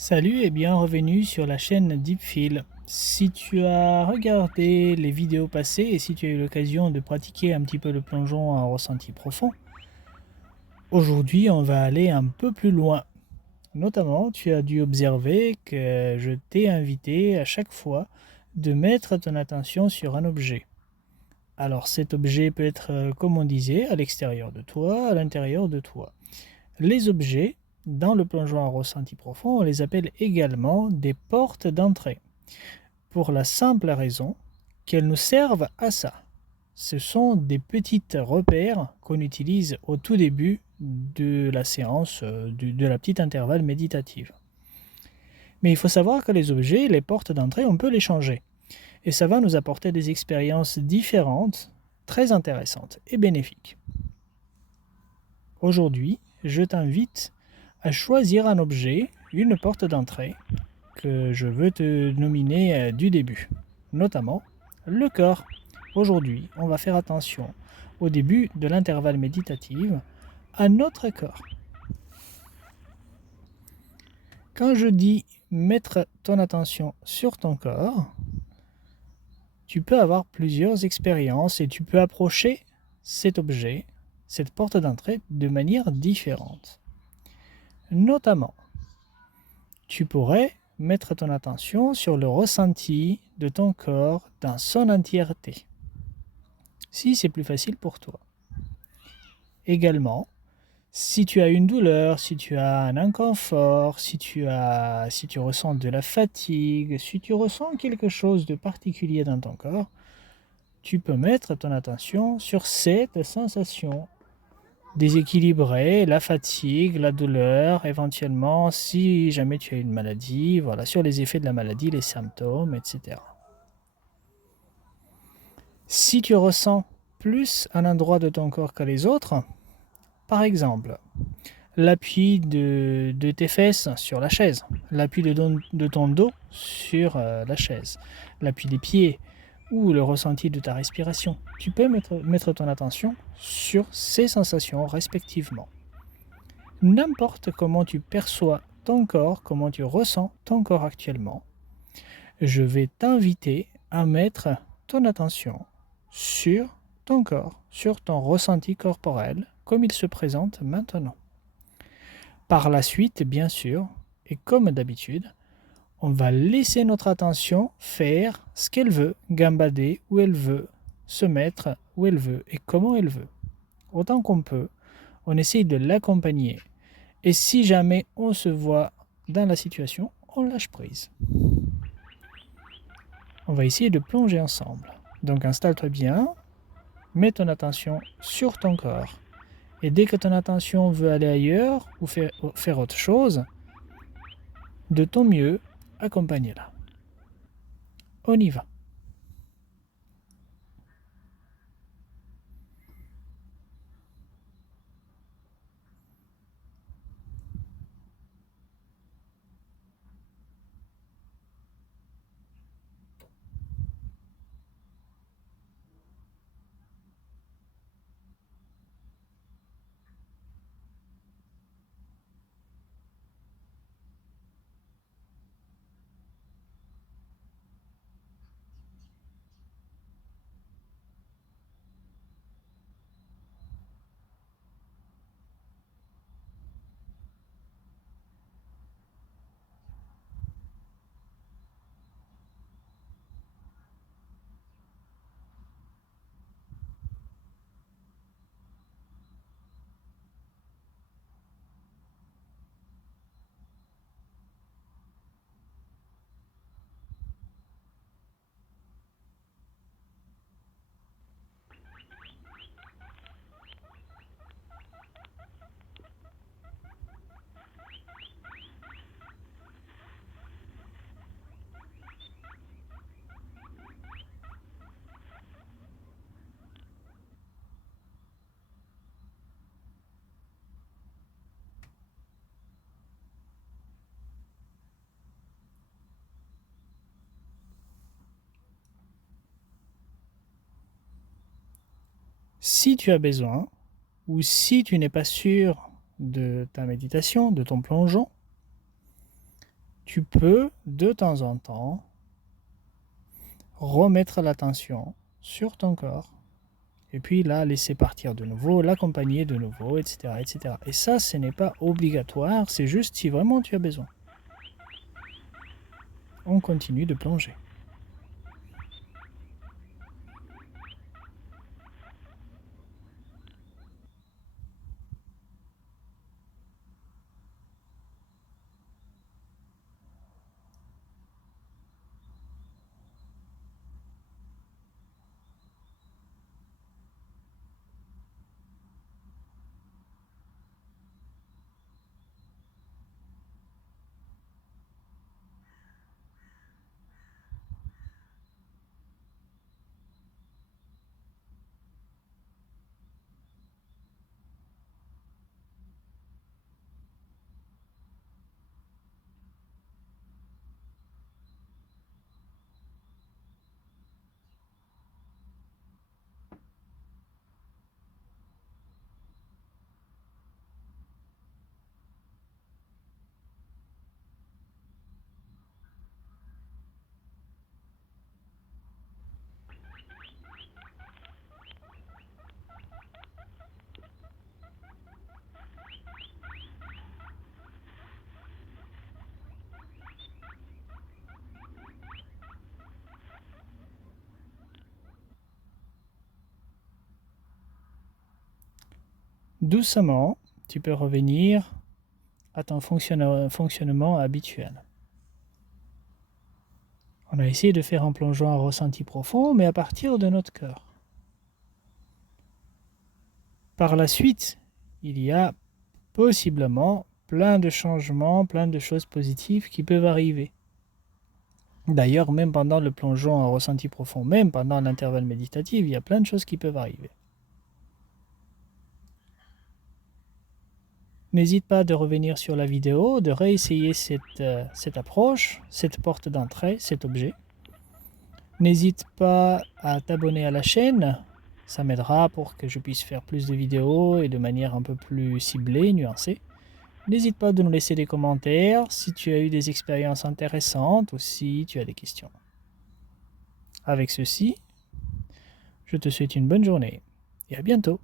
Salut et bienvenue sur la chaîne Deepfield. Si tu as regardé les vidéos passées et si tu as eu l'occasion de pratiquer un petit peu le plongeon en ressenti profond, aujourd'hui on va aller un peu plus loin. Notamment, tu as dû observer que je t'ai invité à chaque fois de mettre ton attention sur un objet. Alors cet objet peut être, comme on disait, à l'extérieur de toi, à l'intérieur de toi. Les objets, dans le plongeon en ressenti profond, on les appelle également des portes d'entrée, pour la simple raison qu'elles nous servent à ça. Ce sont des petits repères qu'on utilise au tout début de la séance, de la petite intervalle méditative. Mais il faut savoir que les objets, les portes d'entrée, on peut les changer. Et ça va nous apporter des expériences différentes, très intéressantes et bénéfiques. Aujourd'hui, je t'invite à choisir un objet, une porte d'entrée, que je veux te nominer du début, notamment le corps. Aujourd'hui, on va faire attention au début de l'intervalle méditatif à notre corps. Quand je dis mettre ton attention sur ton corps, tu peux avoir plusieurs expériences et tu peux approcher cet objet, cette porte d'entrée, de manière différente. Notamment, tu pourrais mettre ton attention sur le ressenti de ton corps dans son entièreté, si c'est plus facile pour toi. Également, si tu as une douleur, si tu as un inconfort, si tu ressens de la fatigue, si tu ressens quelque chose de particulier dans ton corps, tu peux mettre ton attention sur cette sensation déséquilibrée, la fatigue, la douleur, éventuellement si jamais tu as une maladie, voilà, sur les effets de la maladie, les symptômes, etc. Si tu ressens plus un endroit de ton corps que les autres, par exemple, l'appui de tes fesses sur la chaise, l'appui de ton dos sur la chaise, l'appui des pieds ou le ressenti de ta respiration. Tu peux mettre ton attention sur ces sensations respectivement. N'importe comment tu perçois ton corps, comment tu ressens ton corps actuellement, je vais t'inviter à mettre ton attention sur ton corps, sur ton ressenti corporel, comme il se présente maintenant. Par la suite, bien sûr, et comme d'habitude, on va laisser notre attention faire ce qu'elle veut, gambader où elle veut, se mettre où elle veut et comment elle veut. Autant qu'on peut, on essaye de l'accompagner. Et si jamais on se voit dans la situation, on lâche prise. On va essayer de plonger ensemble. Donc installe-toi bien, mets ton attention sur ton corps. Et dès que ton attention veut aller ailleurs ou faire autre chose, de ton mieux, accompagne-la. On y va. Si tu as besoin, ou si tu n'es pas sûr de ta méditation, de ton plongeon, tu peux de temps en temps remettre l'attention sur ton corps et puis là laisser partir de nouveau, l'accompagner de nouveau, etc., etc. Et ça, ce n'est pas obligatoire, c'est juste si vraiment tu as besoin. On continue de plonger. Doucement, tu peux revenir à ton fonctionnement habituel. On a essayé de faire un plongeon à ressenti profond, mais à partir de notre cœur. Par la suite, il y a possiblement plein de changements, plein de choses positives qui peuvent arriver. D'ailleurs, même pendant le plongeon à ressenti profond, même pendant l'intervalle méditatif, il y a plein de choses qui peuvent arriver. N'hésite pas de revenir sur la vidéo, de réessayer cette approche, cette porte d'entrée, cet objet. N'hésite pas à t'abonner à la chaîne, ça m'aidera pour que je puisse faire plus de vidéos et de manière un peu plus ciblée, nuancée. N'hésite pas de nous laisser des commentaires si tu as eu des expériences intéressantes ou si tu as des questions. Avec ceci, je te souhaite une bonne journée et à bientôt.